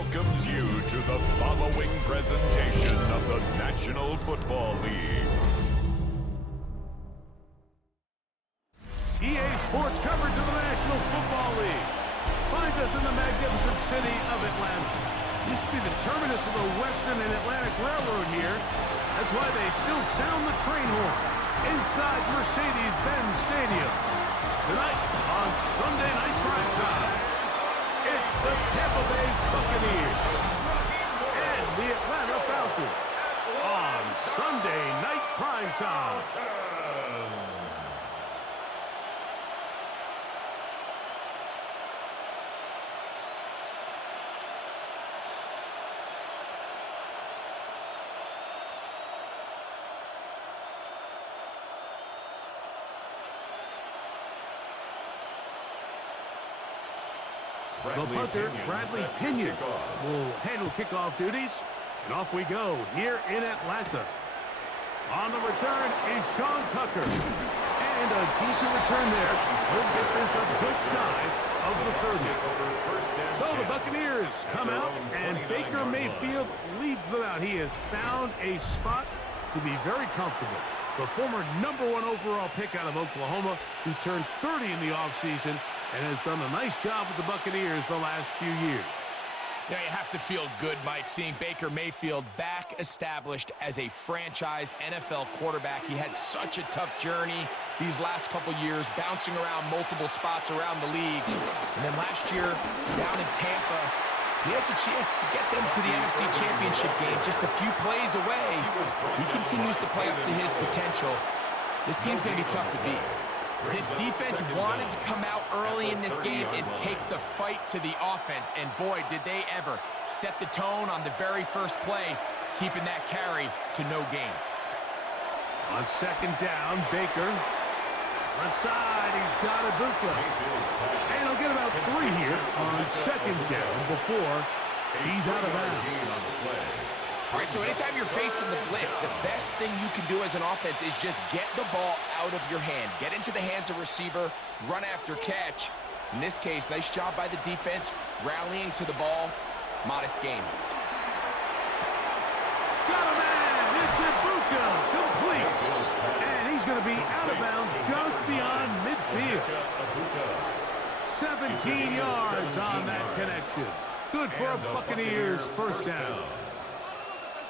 welcomes you to the following presentation of the National Football League. EA Sports coverage of the National Football League. Find us in the magnificent city of Atlanta. Used to be the terminus of the Western and Atlantic Railroad here. That's why they still sound the train horn inside Mercedes-Benz Stadium. Tonight on Sunday Night Primetime, it's the Tampa Bay Buccaneers and the Atlanta Falcons on Sunday Night Primetime. The punter, Bradley Pinion, will handle kickoff duties. And off we go here in Atlanta. On the return is Sean Tucker. And a decent return there. He'll get this up just shy of the 30. So the Buccaneers come out, and Baker Mayfield leads them out. He has found a spot to be very comfortable. The former #1 overall pick out of Oklahoma, who turned 30 in the offseason, and has done a nice job with the Buccaneers the last few years. Yeah, you have to feel good, Mike, seeing Baker Mayfield back established as a franchise NFL quarterback. He had such a tough journey these last couple years, bouncing around multiple spots around the league. And then last year, down in Tampa, he has a chance to get them to the NFC Championship game just a few plays away. He continues to play up to his potential. This team's going to be tough to beat. His defense wanted to come out early in this game and take the fight to the offense, and boy, did they ever set the tone on the very first play, keeping that carry to no gain. On second down, Baker. Left side, he's got a BUCS. And he'll get about 3 here on second down before he's out of bounds. All right, so anytime you're facing the blitz, the best thing you can do as an offense is just get the ball out of your hand. Get into the hands of receiver, run after catch. In this case, nice job by the defense, rallying to the ball. Modest game. Got a man! It's a BUCS, complete. And he's going to be out of bounds just beyond midfield. 17 yards on that connection. Good for a Buccaneers first down.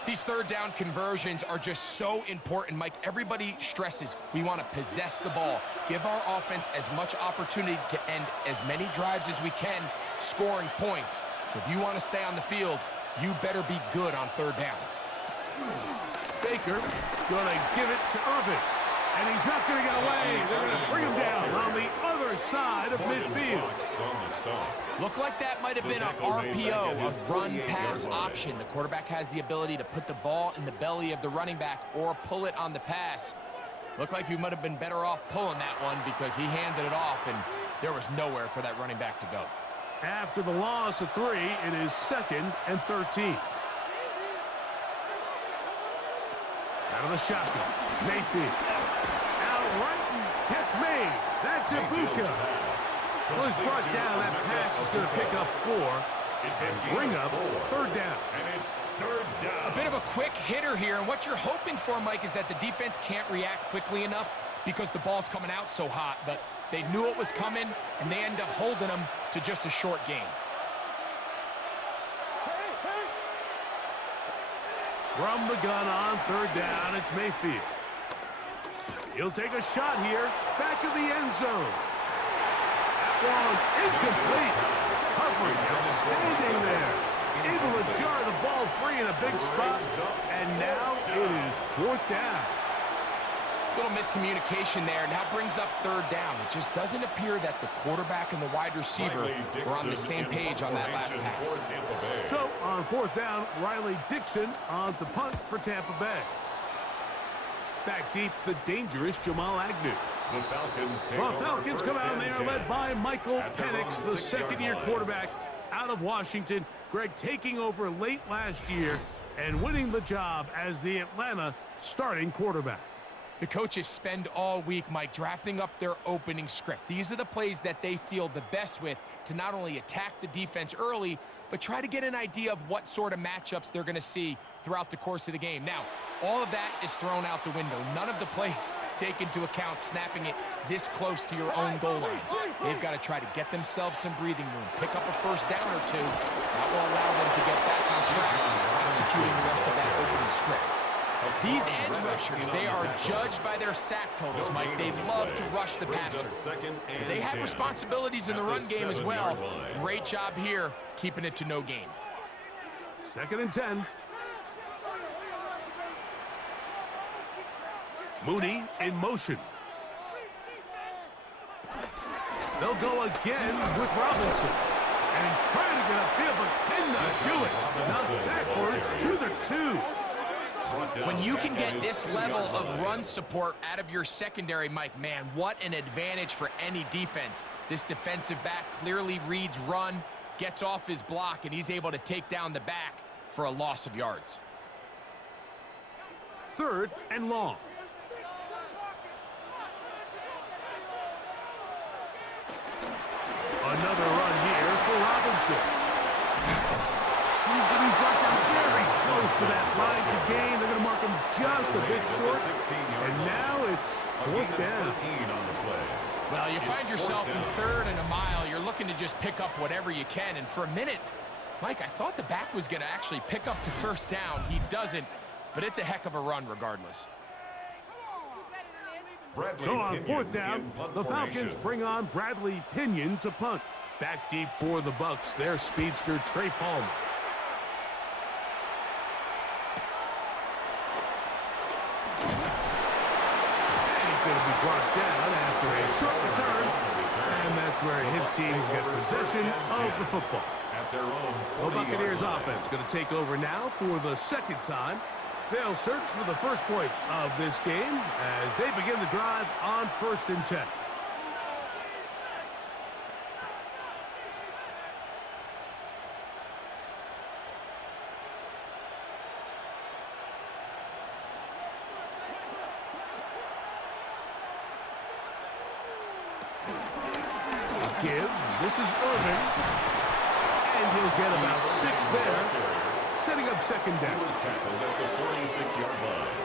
These third down conversions are just so important, Mike. Everybody stresses we want to possess the ball, give our offense as much opportunity to end as many drives as we can, scoring points. So if you want to stay on the field, you better be good on third down. Baker going to give it to Irvin. And he's not going to get away. They're going to bring him down on the other side of midfield. Looked like that might have been an RPO, a run-pass option. The quarterback has the ability to put the ball in the belly of the running back or pull it on the pass. Looked like he might have been better off pulling that one because he handed it off, and there was nowhere for that running back to go. After the loss of 3, it is 2nd and 13. Out of the shotgun, Mayfield. Out right and catch made. That's a BUCS. Well, he's brought down. That pass is going to pick up 4 and bring up third down. And it's third down. A bit of a quick hitter here, and what you're hoping for, Mike, is that the defense can't react quickly enough because the ball's coming out so hot, but they knew it was coming, and they end up holding them to just a short gain. From the gun on third down, it's Mayfield. He'll take a shot here, back of the end zone. That one incomplete. Coverage outstanding there. Able to jar the ball free in a big spot, and now it is 4th down. Little miscommunication there, and that brings up third down. It just doesn't appear that the quarterback and the wide receiver were on the same page on that last pass. So on 4th down, Riley Dixon on to punt for Tampa Bay. Back deep, the dangerous Jamal Agnew. The Falcons come out, and they are led by Michael Penix, the second-year quarterback out of Washington. Greg taking over late last year and winning the job as the Atlanta starting quarterback. The coaches spend all week, Mike, drafting up their opening script. These are the plays that they feel the best with to not only attack the defense early, but try to get an idea of what sort of matchups they're going to see throughout the course of the game. Now, all of that is thrown out the window. None of the plays take into account snapping it this close to your own goal line. They've got to try to get themselves some breathing room, pick up a first down or two. That will allow them to get back on track, executing the rest of that opening script. These edge rushers, they are judged by their sack totals, Mike. They love to rush the passer. They have responsibilities in the run game as well. Great job here, keeping it to no gain. 2nd and 10. Mooney in motion. They'll go again with Robinson. And he's trying to get upfield, but cannot do it. Now backwards to the 2. When you can get this level of run support out of your secondary, Mike, man, what an advantage for any defense. This defensive back clearly reads run, gets off his block, and he's able to take down the back for a loss of yards. 3rd and long. Another run here for Robinson. He's going to be brought down very close to that line to gain. They're going to mark him just a bit short. And now it's 4th down. Well, you find yourself in 3rd and a mile. You're looking to just pick up whatever you can. And for a minute, Mike, I thought the back was going to actually pick up the first down. He doesn't, but it's a heck of a run regardless. So on 4th down, the Falcons bring on Bradley Pinion to punt. Back deep for the Bucks, their speedster Trey Palmer. Brought down after a short return, and that's where his team will get possession of the football. The Buccaneers offense going to take over now for the 2nd time. They'll search for the first points of this game as they begin the drive on 1st and 10. This is Irvin, and he'll get about 6 there, setting up 2nd down. He was tackled at the 46-yard line.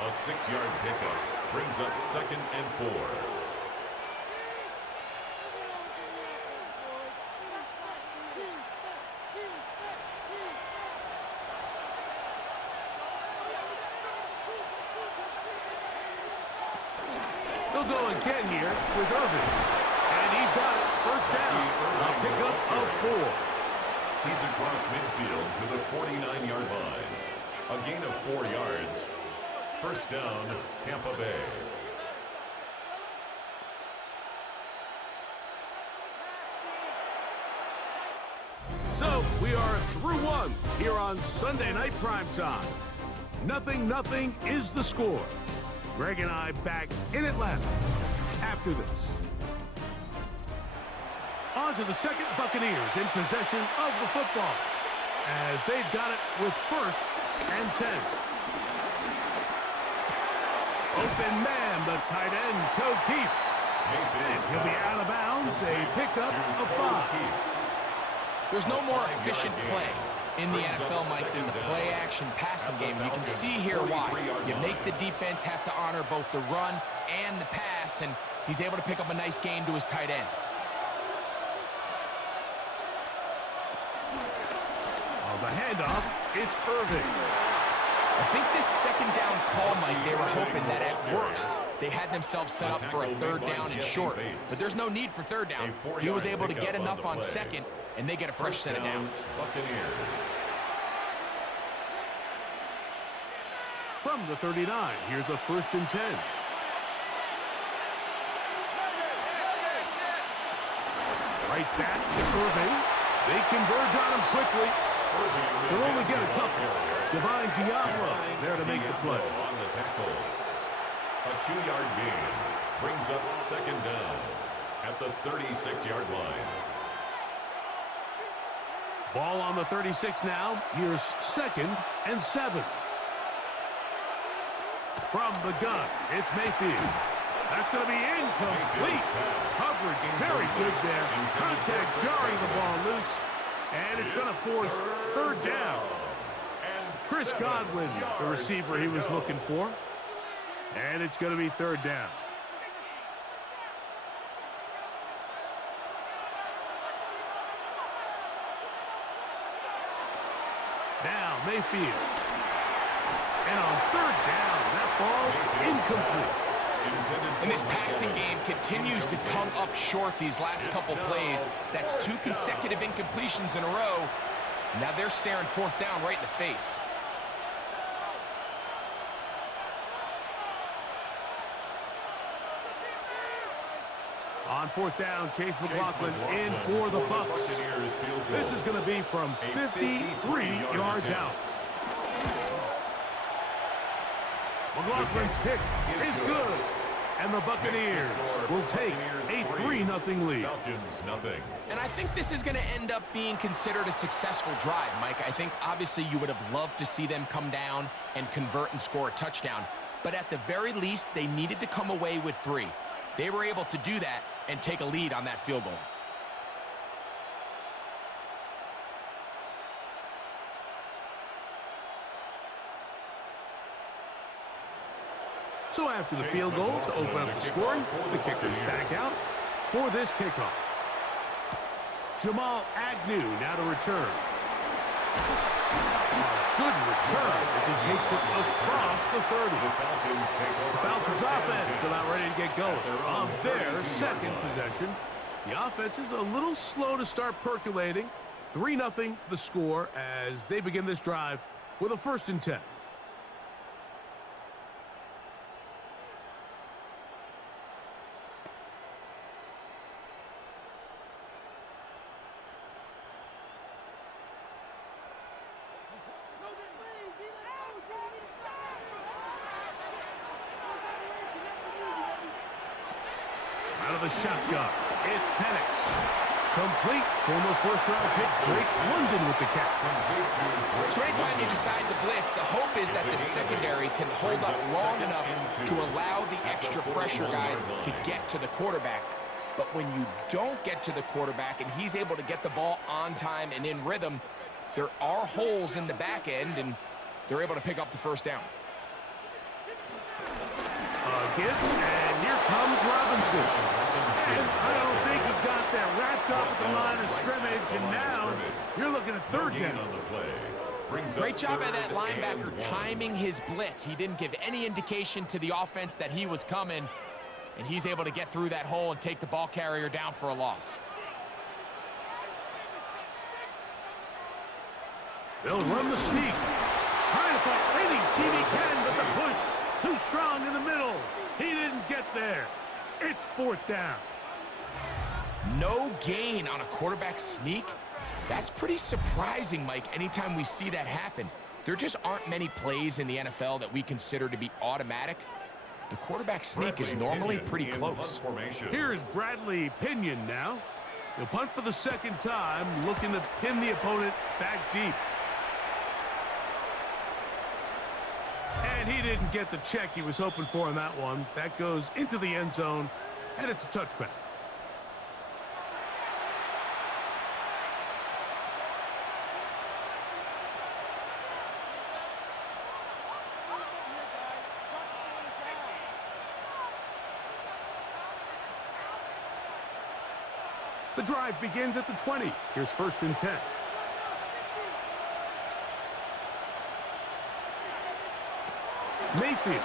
A 6-yard pickup brings up 2nd and 4. They'll go again here with Irvin. And he's got it. 1st down. A pickup of 4. He's across midfield to the 49-yard line. A gain of 4 yards. 1st down, Tampa Bay. So we are through 1 here on Sunday Night Primetime. 0-0 is the score. Greg and I back in Atlanta after this. On to the 2nd, Buccaneers in possession of the football as they've got it with 1st and 10. Open man, the tight end, Keith. And he'll be out of bounds, a pickup of 5. There's no more efficient play in the NFL, Mike, than the play-action passing game. You can see here why. You make the defense have to honor both the run and the pass, and he's able to pick up a nice gain to his tight end. The handoff, it's Irving. I think this 2nd down call, Mike, they were hoping that at worst they had themselves set up for a 3rd down and short. But there's no need for 3rd down. He was able to get enough on 2nd, and they get a fresh set of downs. From the 39, here's a 1st and 10. Right back to Irving. They converge on him quickly. They'll only get a couple. Divine Diablo there to make the play. On the tackle. A 2-yard gain brings up 2nd down at the 36-yard line. Ball on the 36 now. Here's 2nd and 7. From the gun, it's Mayfield. That's going to be incomplete. Coverage very good there. Contact jarring the ball loose. And it's going to force third down. Chris Godwin, the receiver he was looking for. And it's going to be third down. Now Mayfield. And on third down, that ball incomplete. And this passing game continues to come up short these last couple plays. That's 2 consecutive incompletions in a row. Now they're staring fourth down right in the face. On fourth down, Chase McLaughlin in for the Bucks. This is going to be from 53 yards out. McLaughlin's kick is good. And the Buccaneers will take a 3-0 lead. And I think this is going to end up being considered a successful drive, Mike. I think obviously you would have loved to see them come down and convert and score a touchdown. But at the very least, they needed to come away with 3. They were able to do that and take a lead on that field goal. So after the field goal to open up the scoring, the kicker's back out for this kickoff. Jamal Agnew now to return. A good return as he takes it across the 30. The Falcons offense about ready to get going on their second possession. The offense is a little slow to start percolating. 3-0 the score as they begin this drive with a 1st and 10. Out of the shotgun, it's Penix. Complete. Former first-round pick Drake London with the catch. So anytime you decide to blitz, the hope is that the secondary can hold up long enough to allow the extra pressure guys to get to the quarterback. But when you don't get to the quarterback and he's able to get the ball on time and in rhythm, there are holes in the back end, and they're able to pick up the first down. Again, and here comes Robinson. And I don't think he got that wrapped up at the line of scrimmage, and now you're looking at third down. Great job by that linebacker timing his blitz. He didn't give any indication to the offense that he was coming, and he's able to get through that hole and take the ball carrier down for a loss. They'll run the sneak. Trying to fight any seam he can, but the push too strong in the middle. He didn't get there. It's fourth down. No gain on a quarterback sneak. That's pretty surprising, Mike, anytime we see that happen. There just aren't many plays in the NFL that we consider to be automatic. The quarterback sneak is normally pretty close. Here's Bradley Pinion now. He'll punt for the second time, looking to pin the opponent back deep. And he didn't get the check he was hoping for on that one. That goes into the end zone, and it's a touchback. The drive begins at the 20. Here's 1st and 10. Mayfield.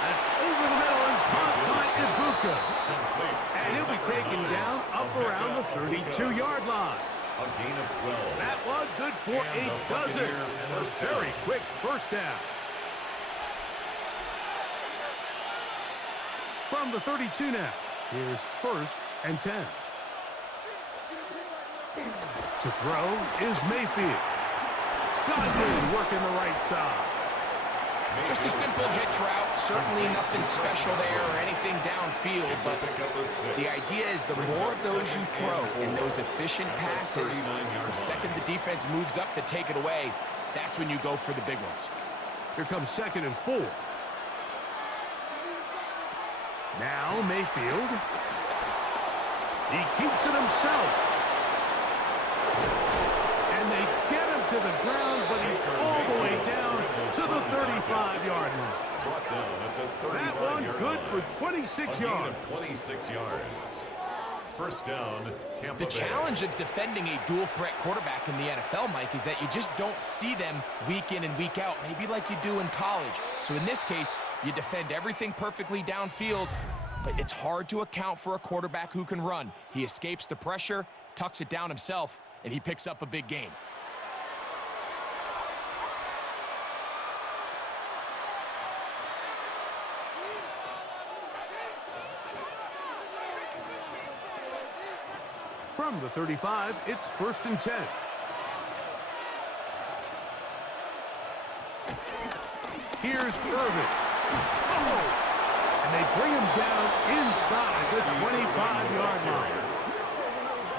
That's over the middle and caught by Ibuka. And he'll be taken down up around the 32-yard line. A gain of 12. That one good for a dozen. And a very quick first down. From the 32 now, here's 1st and 10. To throw is Mayfield. Godwin working the right side. Just a simple hitch route. Certainly nothing special there or anything downfield, but the idea is the more of those you throw in those efficient passes, the second the defense moves up to take it away, that's when you go for the big ones. Here comes 2nd and 4. Now Mayfield. He keeps it himself. And they get him to the ground, but he's all the way down to the 35-yard line. Brought down at the 35-yard line. That one good for 26 yards. 26 yards. First down, Tampa Bay. The challenge of defending a dual-threat quarterback in the NFL, Mike, is that you just don't see them week in and week out, maybe like you do in college. So in this case, you defend everything perfectly downfield, but it's hard to account for a quarterback who can run. He escapes the pressure, tucks it down himself, and he picks up a big gain. From the 35, it's 1st and 10. Here's Irvin. And they bring him down inside the 25-yard line.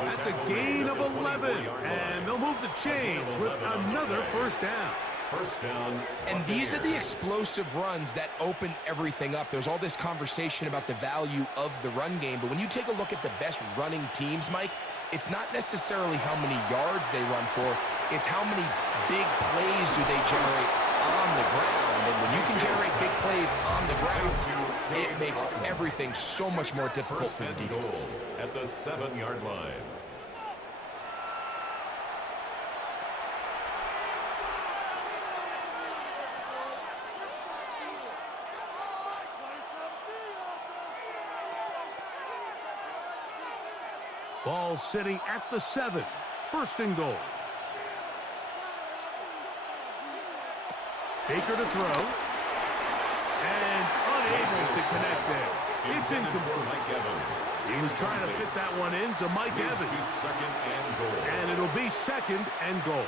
That's a gain of 11, and they'll move the chains with another first down. First down. And these are the explosive runs that open everything up. There's all this conversation about the value of the run game, but when you take a look at the best running teams, Mike, it's not necessarily how many yards they run for, it's how many big plays do they generate on the ground. And when you can generate big plays on the ground, it makes everything so much more difficult for the defense. At the 7-yard line. Ball sitting at the 7. 1st and goal. Baker to throw. And unable to connect there. It's incomplete. He was trying to fit that one in to Mike Evans. And it'll be 2nd and goal.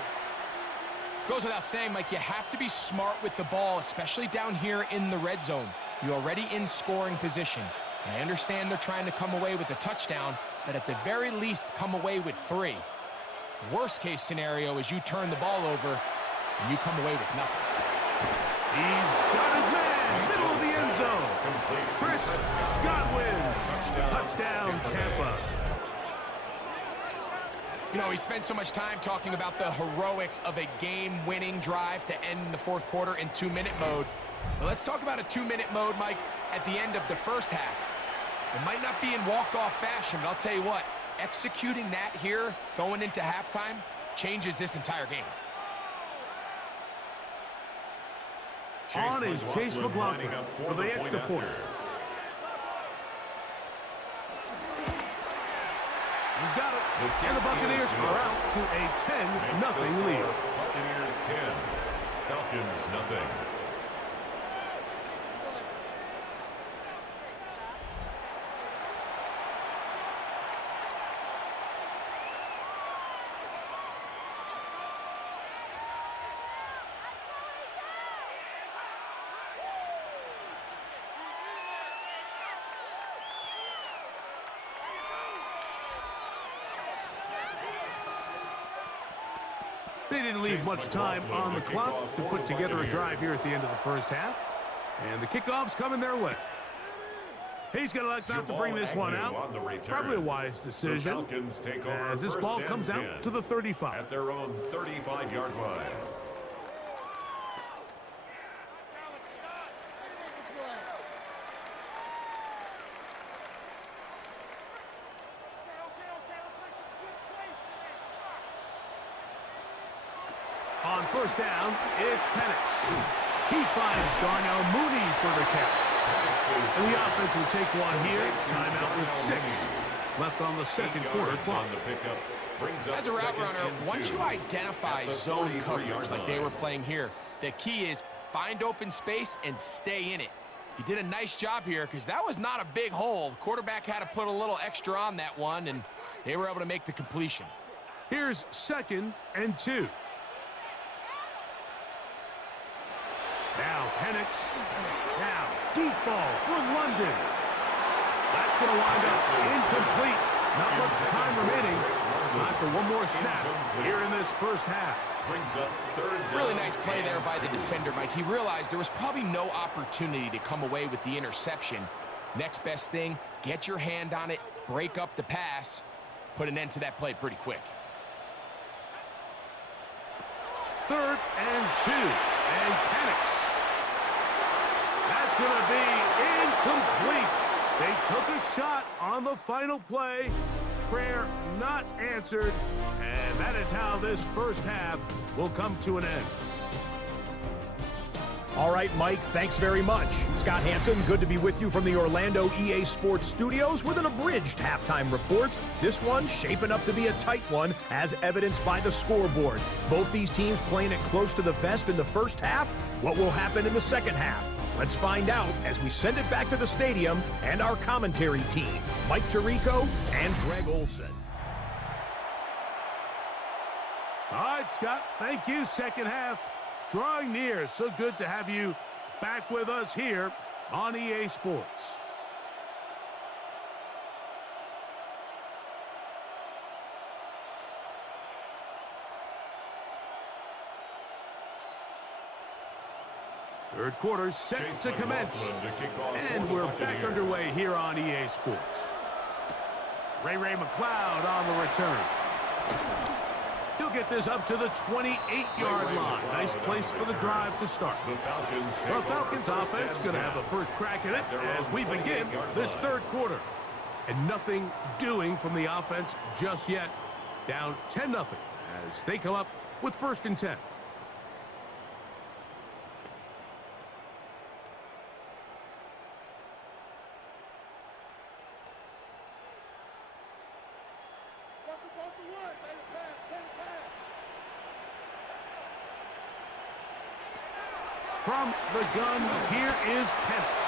Goes without saying, Mike, you have to be smart with the ball, especially down here in the red zone. You're already in scoring position. And I understand they're trying to come away with a touchdown, but at the very least, come away with 3. Worst case scenario is you turn the ball over and you come away with nothing. He's got his man, middle of the end zone. Chris Godwin, touchdown Tampa. You know, he spent so much time talking about the heroics of a game-winning drive to end the 4th quarter in 2-minute mode. Well, let's talk about a 2-minute mode, Mike, at the end of the first half. It might not be in walk-off fashion, but I'll tell you what, executing that here going into halftime changes this entire game. On is Chase McLaughlin for the extra point. He's got it. And the Buccaneers are out to a 10-0 lead. Buccaneers 10, Falcons nothing. They didn't leave much time on the clock to put together a drive here at the end of the first half. And the kickoff's coming their way. He's going to elect not to bring this one out. Probably a wise decision as this ball comes out to the 35. At their own 35-yard line. On first down, it's Penix. He finds Darnell Mooney for the catch. And the offense will take one here. Timeout with 6 left on the 2nd quarter clock. As a route runner, once you identify zone coverage like they were playing here, the key is find open space and stay in it. He did a nice job here because that was not a big hole. The quarterback had to put a little extra on that one, and they were able to make the completion. Here's 2nd and 2. Now Penix. Now deep ball for London. That's going to wind up incomplete. Not much time remaining. Time for one more snap here in this first half. brings up third down. Really nice play there by the defender, Mike. He realized there was probably no opportunity to come away with the interception. Next best thing, get your hand on it, break up the pass, put an end to that play pretty quick. 3rd and 2, and panics. That's going to be incomplete. They took a shot on the final play. Prayer not answered, and that is how this first half will come to an end. All right, Mike, thanks very much. Scott Hansen, good to be with you from the Orlando EA Sports Studios with an abridged halftime report. This one shaping up to be a tight one, as evidenced by the scoreboard. Both these teams playing it close to the vest in the first half. What will happen in the second half? Let's find out as we send it back to the stadium and our commentary team, Mike Tirico and Greg Olson. All right, Scott, thank you. Second half drawing near. So good to have you back with us here on EA Sports. Third quarter set to commence, and we're back underway here on EA Sports. Ray McLeod on the return. He'll get this up to the 28-yard line. Nice place for the drive to start. The Falcons offense going to have a first crack at it as we begin this third quarter. And nothing doing from the offense just yet. Down 10-0 as they come up with 1st and 10. From the gun, here is Penix.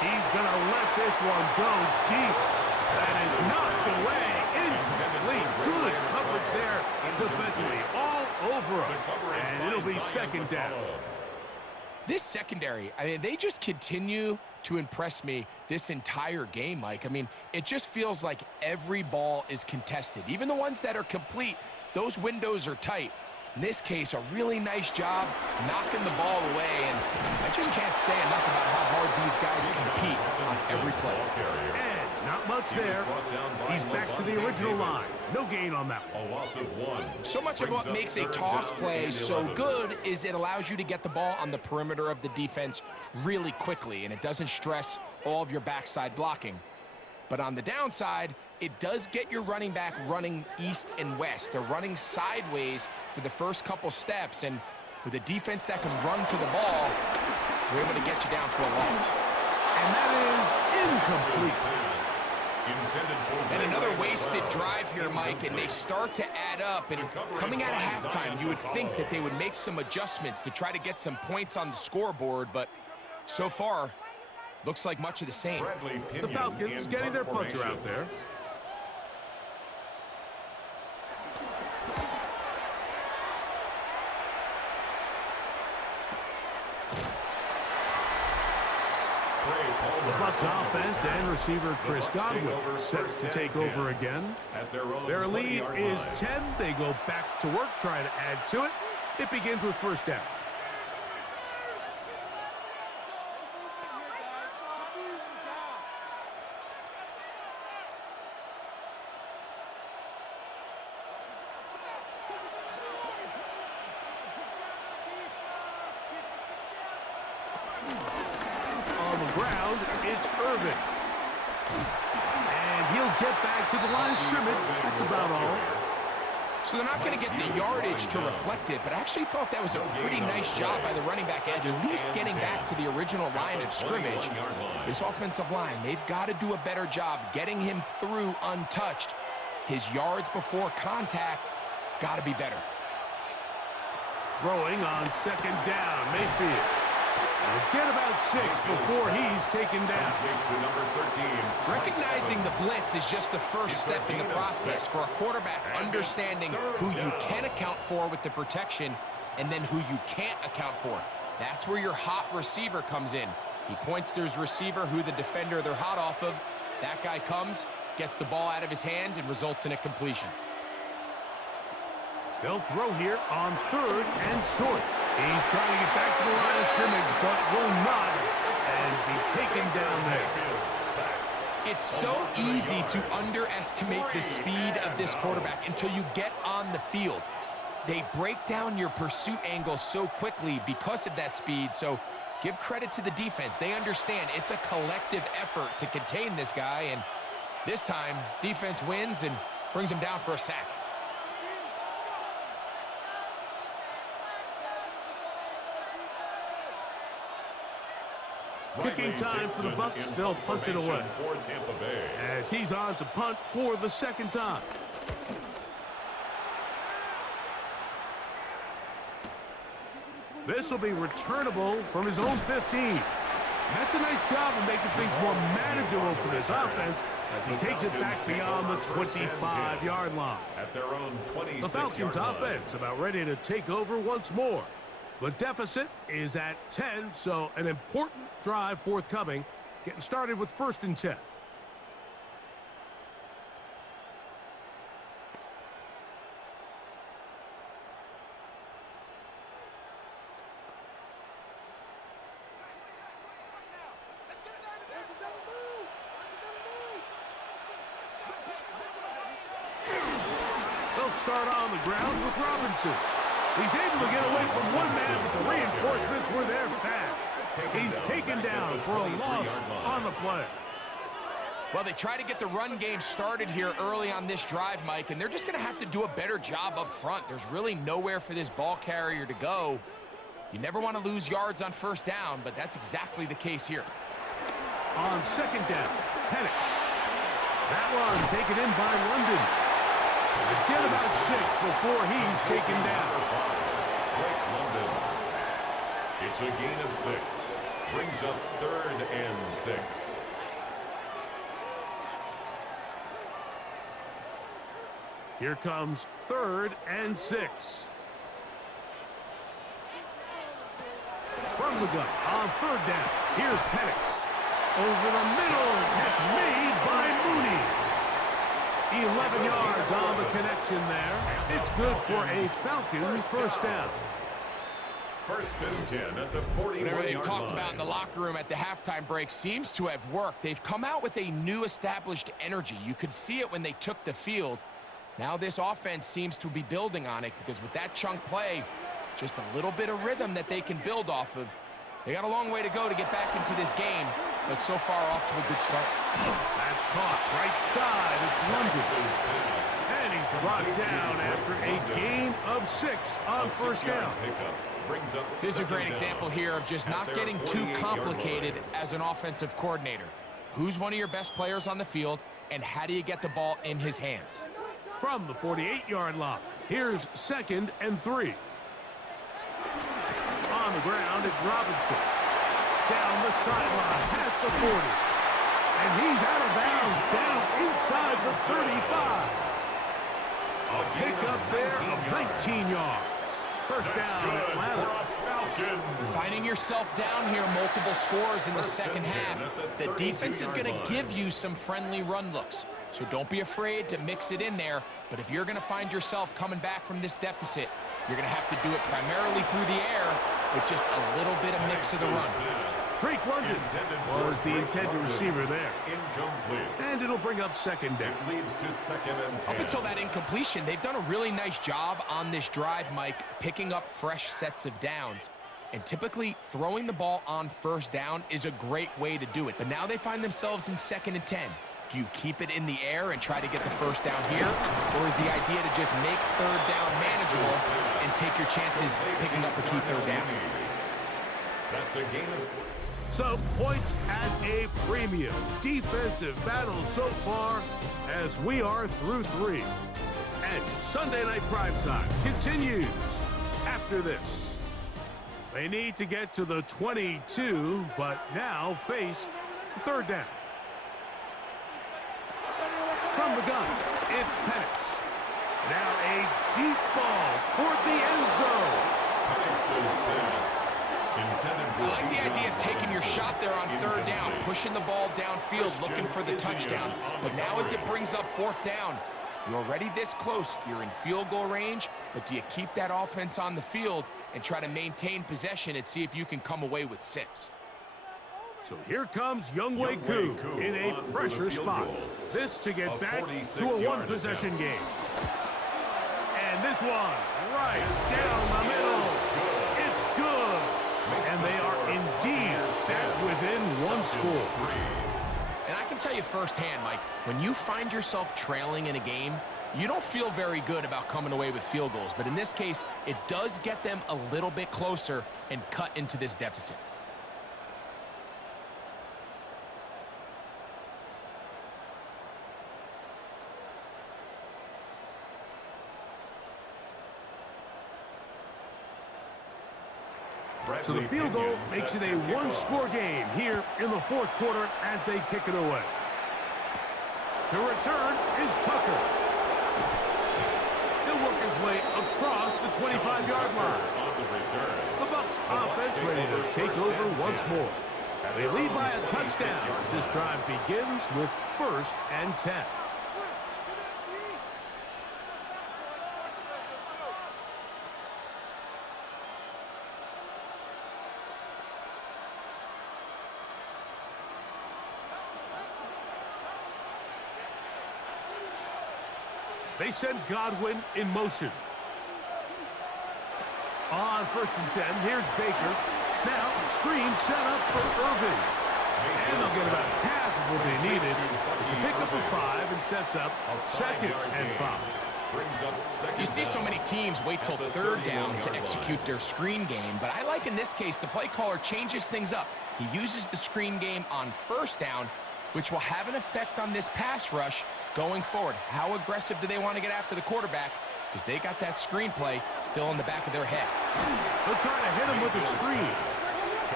He's going to let this one go deep. That is knocked away. Incomplete. Good coverage there defensively. All over him. And it'll be 2nd down. This secondary, I mean, they just continue to impress me this entire game, Mike. I mean, it just feels like every ball is contested. Even the ones that are complete, those windows are tight. In this case, a really nice job knocking the ball away, and I just can't say enough about how hard these guys compete on every play. And not much there. He's back to the original line. No gain on that one. So much of what makes a toss play so good is it allows you to get the ball on the perimeter of the defense really quickly, and it doesn't stress all of your backside blocking. But on the downside, it does get your running back running east and west. They're running sideways for the first couple steps, and with a defense that can run to the ball, we're able to get you down for a loss. And that is incomplete. And another wasted drive here, Mike, and they start to add up. And coming out of halftime, you would think that they would make some adjustments to try to get some points on the scoreboard, but so far, looks like much of the same. The Falcons getting their punter out there. The Bucs offense and receiver Chris Godwin set to take over again. Their lead is 10. They go back to work, try to add to it. It begins with 1st down. Ground, it's Irvin. And he'll get back to the line of scrimmage. That's about all. So they're not going to get the yardage to reflect it, but I actually thought that was a pretty nice job by the running back at least getting back to the original line of scrimmage. This offensive line, they've got to do a better job getting him through untouched. His yards before contact got to be better. Throwing on 2nd down, Mayfield. He'll get about 6 before he's taken down. Recognizing the blitz is just the first step in the process for a quarterback, understanding who you can account for with the protection and then who you can't account for. That's where your hot receiver comes in. He points to his receiver, who the defender they're hot off of. That guy comes, gets the ball out of his hand, and results in a completion. They'll throw here on 3rd and short. He's trying to get back to the line of scrimmage, but will not, and be taken down there. It's so easy to underestimate the speed of this quarterback until you get on the field. They break down your pursuit angle so quickly because of that speed, so give credit to the defense. They understand it's a collective effort to contain this guy, and this time, defense wins and brings him down for a sack. Kicking time for the Bucs. They'll punt it away as he's on to punt for the 2nd time. This will be returnable from his own 15. That's a nice job of making things more manageable for this offense as he takes it back beyond the 25-yard line. At their own 26-yard The Falcons offense about ready to take over once more. The deficit is at 10, so an important drive forthcoming. Getting started with 1st and 10. They'll start on the ground with Robinson. He's able to get away from one man, but the reinforcements were there fast. He's taken down for a loss on the play. Well, they try to get the run game started here early on this drive, Mike, and they're just going to have to do a better job up front. There's really nowhere for this ball carrier to go. You never want to lose yards on 1st down, but that's exactly the case here. On 2nd down, Penix. That one taken in by London. Get about 6 before he's taken down. It's a gain of 6. Brings up 3rd and 6. Here comes 3rd and 6. From the gun on 3rd down. Here's Penix. Over the middle. Catch made by Mooney. 11 yards on the connection there. It's good for a Falcons 1st down. 1st and 10 at the 41-yard line. Whatever they've talked about in the locker room at the halftime break seems to have worked. They've come out with a new established energy. You could see it when they took the field. Now this offense seems to be building on it because with that chunk play, just a little bit of rhythm that they can build off of. They got a long way to go to get back into this game, but so far off to a good start. That's caught right side. It's London. And he's brought down after a gain of 6 on 1st down. This is a great example here of just not getting too complicated as an offensive coordinator. Who's one of your best players on the field, and how do you get the ball in his hands? From the 48-yard line, here's 2nd and 3. On the ground, it's Robinson. Down the sideline, past the 40. And he's out of bounds, down inside the 35. A pickup there of 19 yards. 1st down, Atlanta. Finding yourself down here, multiple scores in the 2nd half. The defense is going to give you some friendly run looks. So don't be afraid to mix it in there. But if you're going to find yourself coming back from this deficit, you're going to have to do it primarily through the air with just a little bit of mix of the run. Drake London was the intended receiver there. Incomplete. And it'll bring up 2nd down. It leads to 2nd and 10. Up until that incompletion, they've done a really nice job on this drive, Mike, picking up fresh sets of downs. And typically, throwing the ball on 1st down is a great way to do it. But now they find themselves in 2nd and 10. Do you keep it in the air and try to get the 1st down here? Or is the idea to just make 3rd down manageable and take your chances picking up a key 3rd down? That's a game of... So, points at a premium. Defensive battle so far as we are through 3. And Sunday Night Primetime continues after this. They need to get to the 22, but now face 3rd down. From the gun, it's Penix. Now a deep ball toward the end zone. Penix's pass. I like the idea of taking your shot there on 3rd down, pushing the ball downfield, looking for the touchdown. But now as it brings up 4th down, You're already this close. You're in field goal range, but do you keep that offense on the field and try to maintain possession and see if you can come away with 6? So here comes Younghoe Koo in a pressure spot. This to get back to a one-possession game. And this one right down the middle. It's good. And they are indeed back within one score. And I can tell you firsthand, Mike, when you find yourself trailing in a game, you don't feel very good about coming away with field goals. But in this case, it does get them a little bit closer and cut into this deficit. So the field goal makes it a one-score game here in the fourth quarter as they kick it away. To return is Tucker. He'll work his way across the 25-yard line. The Bucs offense ready to take over once more. They lead by a touchdown as this drive begins with 1st and 10. They send Godwin in motion. On 1st and 10, here's Baker. Now, screen set up for Irving. And they'll get about half of what they needed. It's a pickup of 5 and sets up 2nd and 5. You see so many teams wait till 3rd down to execute their screen game, but I like in this case the play caller changes things up. He uses the screen game on 1st down, which will have an effect on this pass rush going forward. How aggressive do they want to get after the quarterback? Because they got that screenplay still in the back of their head. They'll try to hit him with a screen.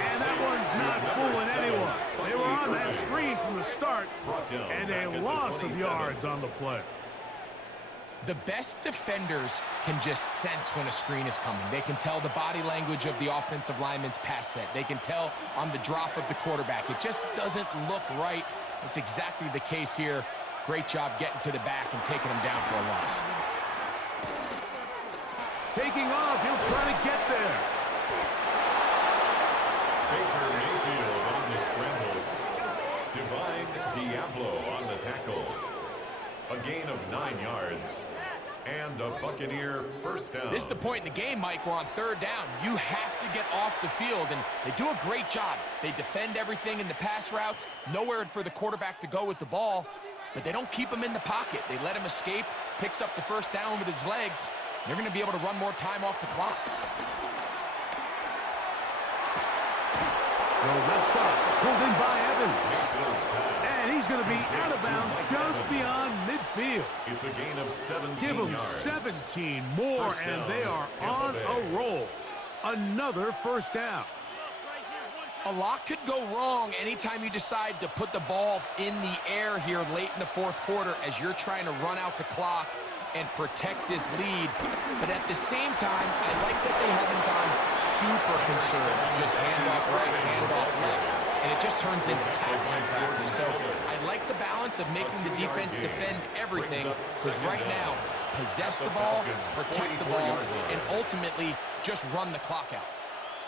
And that one's not fooling anyone. They were on that screen from the start, and a loss of yards on the play. The best defenders can just sense when a screen is coming. They can tell the body language of the offensive lineman's pass set. They can tell on the drop of the quarterback. It just doesn't look right. It's exactly the case here. Great job getting to the back and taking him down for a loss. Taking off, he'll try to get there. Baker Mayfield on the scramble. Divine Diablo on the tackle. A gain of 9 yards. And a Buccaneer 1st down. This is the point in the game, Mike, where on 3rd down, you have to get off the field, and they do a great job. They defend everything in the pass routes, nowhere for the quarterback to go with the ball, but they don't keep him in the pocket. They let him escape, picks up the 1st down with his legs. They're going to be able to run more time off the clock. Well, left side, pulled in by Evans. And he's going to be out of bounds just beyond midfield. It's a gain of 17 Give them yards. 17 more, and they are on a roll. Another 1st down. A lot could go wrong anytime you decide to put the ball in the air here late in the 4th quarter as you're trying to run out the clock and protect this lead. But at the same time, I like that they haven't gone super concerned. Just handoff right, handoff left. And it just turns into tackling practice. So I like the balance of making the defense defend everything, because right now, possess the ball, protect the ball, and ultimately just run the clock out.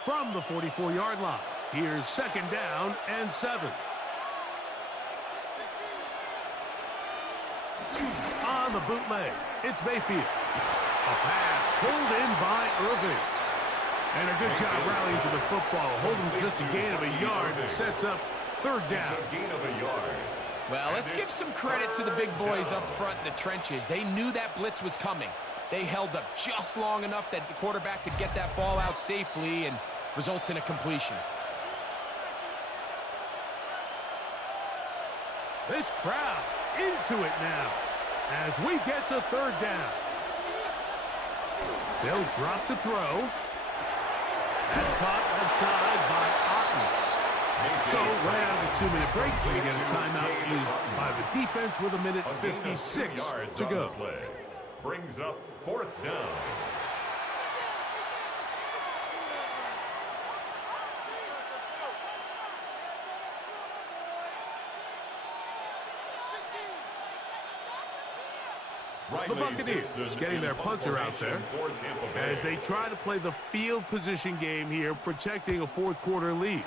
From the 44-yard line, here's 2nd down and 7. On the bootleg, it's Mayfield. A pass pulled in by Irving. And a good job rallying to the football, holding just a gain of a yard that sets up 3rd down. It's a gain of a yard. Well, let's give some credit to the big boys up front in the trenches. They knew that blitz was coming. They held up just long enough that the quarterback could get that ball out safely and results in a completion. This crowd into it now as we get to 3rd down. They'll drop to throw. That's caught offside by Otten. So we're out of a 2-minute break. We get a timeout used by the defense with 1:56 to go. Brings up 4th down. The Buccaneers getting their punter out there as they try to play the field position game here, protecting a fourth-quarter lead.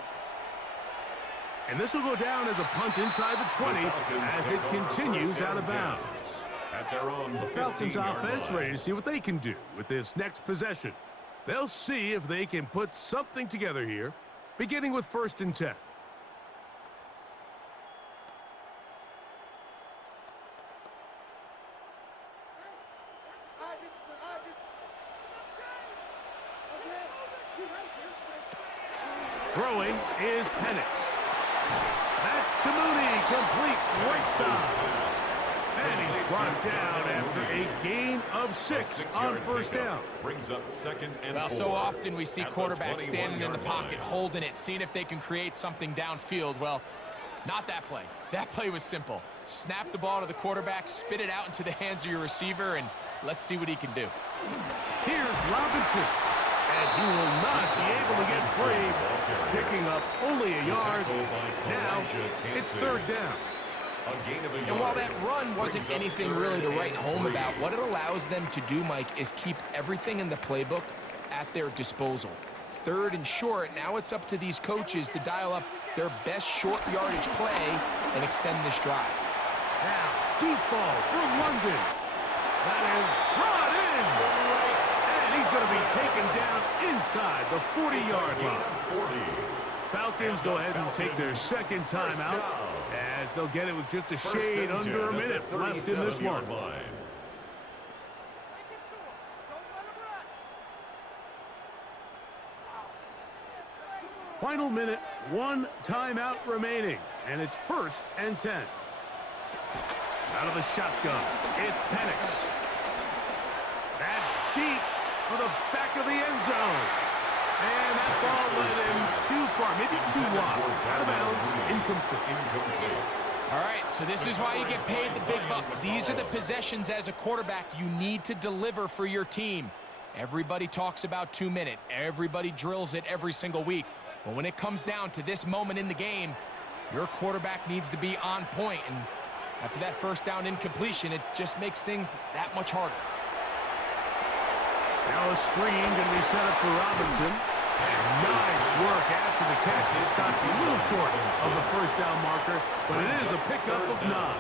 And this will go down as a punt inside the 20 as it continues out of bounds. The Falcons offense ready to see what they can do with this next possession. They'll see if they can put something together here, beginning with 1st and 10. Throwing is Penix. That's to Mooney, complete right side. And he's brought down after a gain of 6 on 1st down. Brings up 2nd and 4. Well, so often we see quarterbacks standing in the pocket, holding it, seeing if they can create something downfield. Well, not that play. That play was simple. Snap the ball to the quarterback, spit it out into the hands of your receiver, and let's see what he can do. Here's Robinson. And he will not be able to get free, picking up only a yard. Now it's 3rd down. And while that run wasn't anything really to write home about, what it allows them to do, Mike, is keep everything in the playbook at their disposal. 3rd and short, now it's up to these coaches to dial up their best short yardage play and extend this drive. Now, deep ball for London. That is brought in. And he's going to be taken down inside the 40-yard line. Falcons go ahead and take their 2nd timeout as they'll get it with just a shade under a minute left in this one. Final minute, 1 timeout remaining, and it's 1st and 10. Out of the shotgun, it's Penix. That's deep for the back of the end zone. And that ball led him too far, maybe too wide. Out of bounds, incomplete. All right, so this is why you get paid the big bucks. These are the possessions as a quarterback you need to deliver for your team. Everybody talks about 2-minute. Everybody drills it every single week. But when it comes down to this moment in the game, your quarterback needs to be on point. And after that 1st down incompletion, it just makes things that much harder. Now a screen going to be set up for Robinson. And nice work after the catch. He stopped a little short of the 1st down marker, but it is a pickup of 9.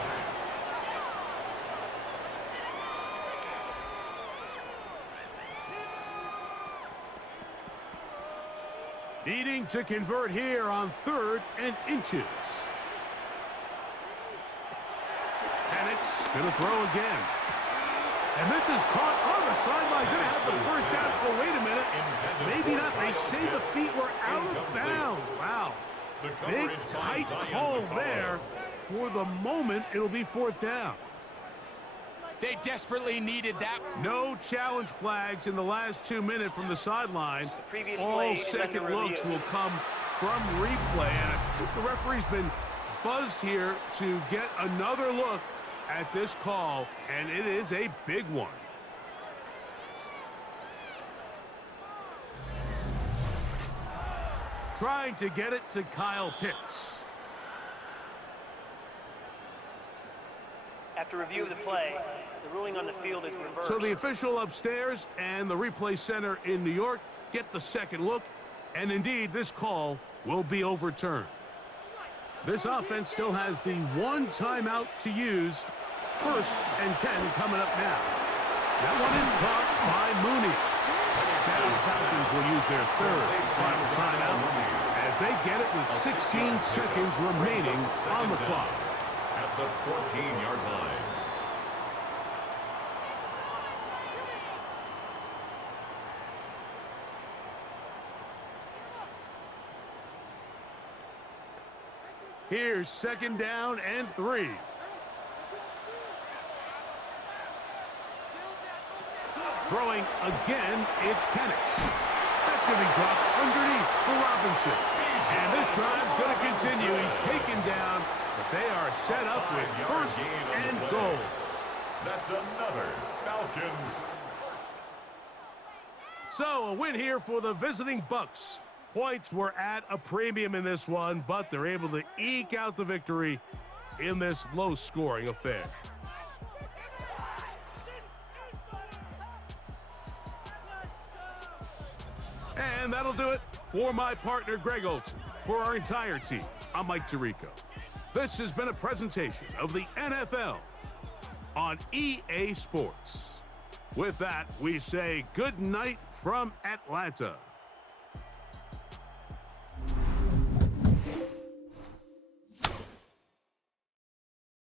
Needing to convert here on 3rd and inches. Penix going to throw again. And this is caught on the sideline. Going to have the 1st down. Oh, wait a minute. Maybe not. They say the feet were out of bounds. Wow. Big, tight call there. For the moment, it'll be 4th down. They desperately needed that. No challenge flags in the last 2 minutes from the sideline. All second looks will come from replay. And I think the referee's been buzzed here to get another look at this call, and it is a big one. Trying to get it to Kyle Pitts. After review of the play, the ruling on the field is reversed. So the official upstairs and the replay center in New York get the second look, and indeed this call will be overturned. This offense still has the 1 timeout to use. 1st and 10 coming up now. That one is caught by Mooney. Now the Falcons will use their 3rd final timeout as they get it with 16 seconds remaining on the clock. At the 14-yard line. Here's 2nd down and 3. Throwing again, it's Penix. That's going to be dropped underneath for Robinson. And this drive's going to continue. He's taken down, but they are set up with 1st and goal. That's another Falcons. So a win here for the visiting Bucks. Points were at a premium in this one, but they're able to eke out the victory in this low-scoring affair. And that'll do it for my partner, Greg Olson. For our entire team, I'm Mike Tirico. This has been a presentation of the NFL on EA Sports. With that, we say good night from Atlanta.